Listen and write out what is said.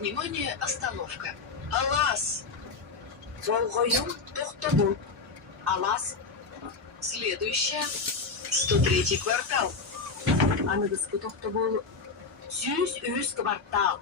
Внимание, остановка. Алас! Волгоюм, Тохтобу. Алас. Следующая. 103-й квартал. Анадыску Тохтобу. Сюз квартал.